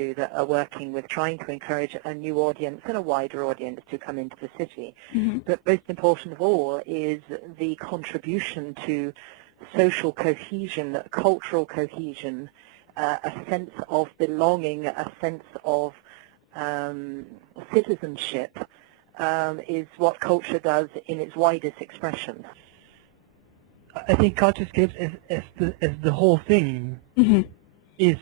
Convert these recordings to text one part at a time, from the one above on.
do that are working with trying to encourage a new audience and a wider audience to come into the city. But most important of all is the contribution to social cohesion, cultural cohesion, a sense of belonging, a sense of citizenship is what culture does in its widest expression. I think Culturescapes as the whole thing is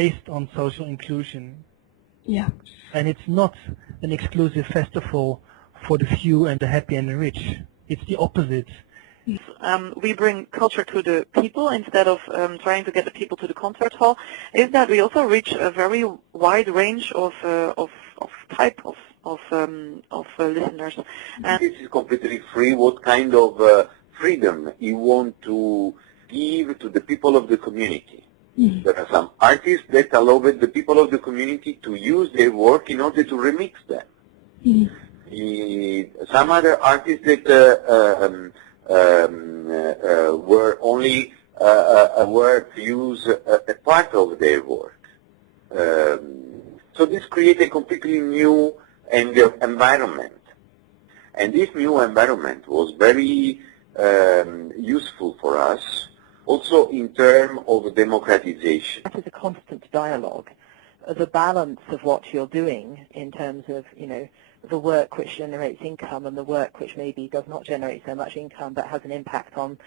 based on social inclusion. Yeah. And it's not an exclusive festival for the few and the happy and the rich. It's the opposite. We bring culture to the people instead of trying to get the people to the concert hall, is that we also reach a very wide range of type of listeners. And this is completely free. What kind of freedom you want to give to the people of the community? There are some artists that allow the people of the community to use their work in order to remix them. Some other artists that were only aware to use a part of their work. So this creates a completely new environment. And this new environment was very useful for us, also in terms of democratization. That is a constant dialogue. The balance of what you're doing in terms of, the work which generates income and the work which maybe does not generate so much income but has an impact on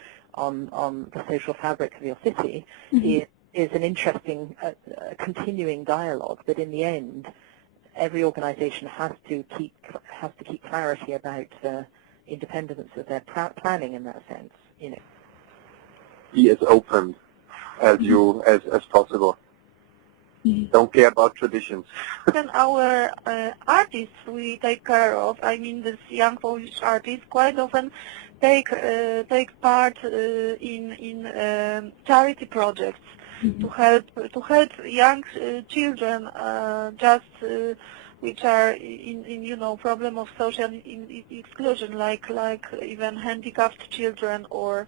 the social fabric of your city is an interesting continuing dialogue. But in the end, every organization has to keep clarity about independence of their planning in that sense. Be as open as possible. Don't care about traditions. And our artists we take care of, I mean these young Polish artists quite often take part in charity projects to help young children which are in problem of social exclusion, like even handicapped children or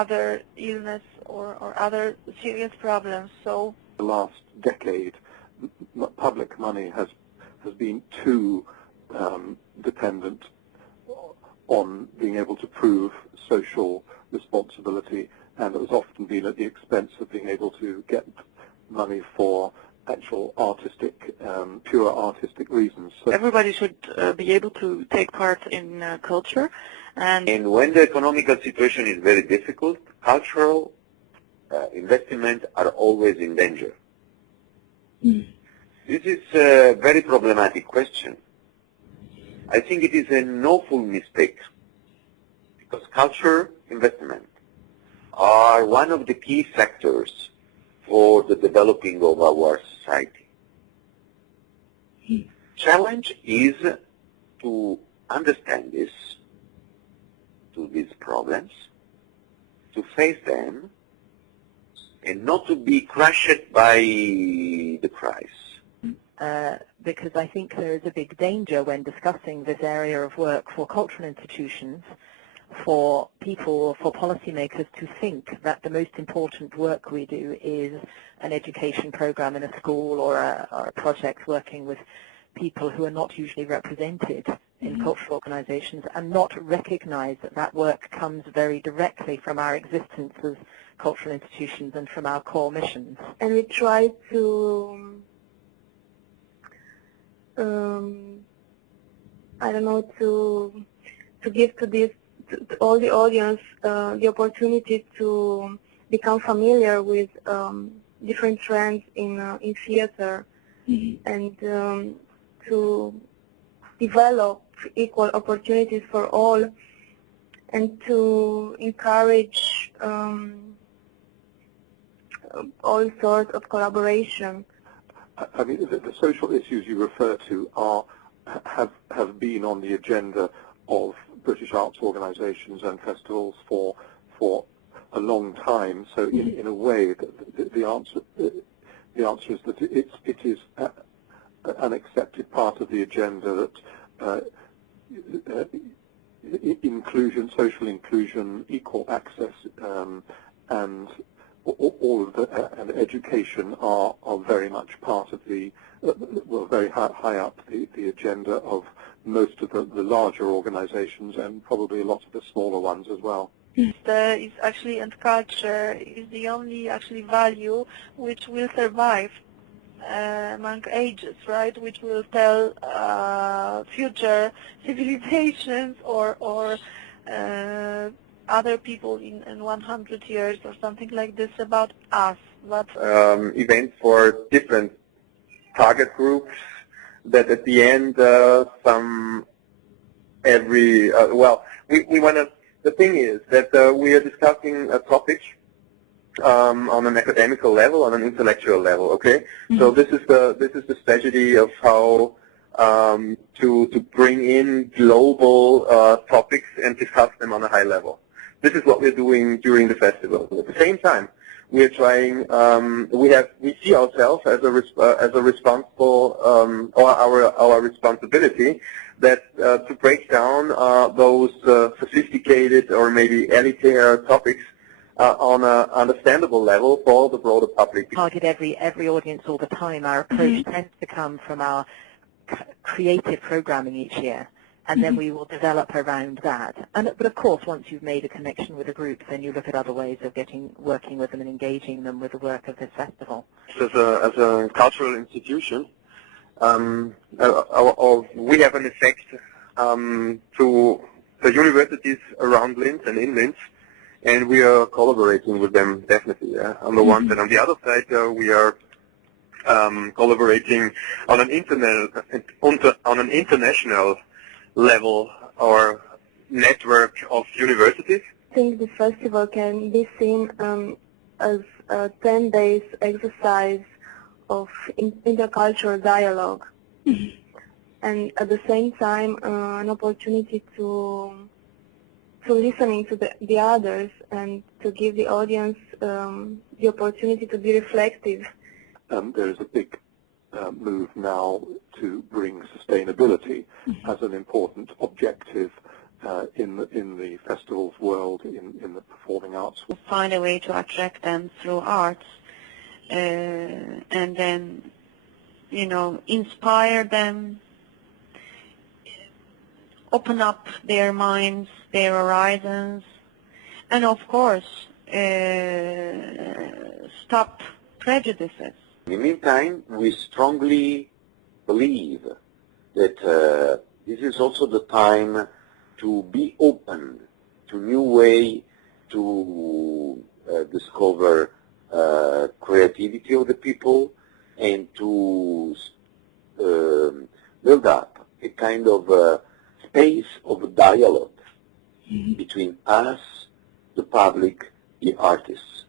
other illness or other serious problems. So the last decade, public money has been too dependent on being able to prove social responsibility, and it has often been at the expense of being able to get money for actual pure artistic reasons. So everybody should be able to take part in culture. And when the economical situation is very difficult, cultural investments are always in danger. This is a very problematic question. I think it is an awful mistake, because culture investments are one of the key factors for the developing of our society. Challenge is to understand these problems, to face them, and not to be crushed by the price. Because I think there is a big danger when discussing this area of work for cultural institutions, for people, for policymakers to think that the most important work we do is an education program in a school or a project working with people who are not usually represented in cultural organizations, and not recognize that work comes very directly from our existence as cultural institutions and from our core missions. And we try to to give to all the audience the opportunity to become familiar with different trends in theater, and to develop equal opportunities for all, and to encourage all sorts of collaboration. I mean, the social issues you refer to have been on the agenda of British arts organisations and festivals for a long time. So in a way, the answer is that it is an accepted part of the agenda that inclusion, social inclusion, equal access, and all of and education are much part of the, well, very high up the agenda of most of the larger organizations and probably a lot of the smaller ones as well. Is actually, and culture is the only actually value which will survive among ages, right? Which will tell future civilizations or other people in 100 years or something like this about us. But events for different target groups that at the end we want to. The thing is that we are discussing a topic on an academical level, on an intellectual level. Okay, so this is the strategy of how to bring in global topics and discuss them on a high level. This is what we're doing during the festival. At the same time, we are trying. We see ourselves as a responsible or our responsibility that to break down those sophisticated or maybe elitary topics on an understandable level for the broader public. Target every audience all the time. Our approach tends to come from our creative programming each year, and then we will develop around that. But of course, once you've made a connection with a group, then you look at other ways of working with them and engaging them with the work of this festival. As a cultural institution, we have an effect to the universities around Linz and in Linz, and we are collaborating with them definitely. Yeah? On the one side, on the other side, we are collaborating on an international level or network of universities. I think the festival can be seen as a 10 days exercise of intercultural dialogue, and at the same time an opportunity to listening to the others and to give the audience the opportunity to be reflective. There is a big move now to bring sustainability as an important objective in the festival's world, in the performing arts. Find a way to attract them through arts, and then, inspire them, open up their minds, their horizons, and of course, stop prejudices. In the meantime, we strongly believe that this is also the time to be open to new way to discover creativity of the people and to build up a kind of space of dialogue between us, the public, the artists.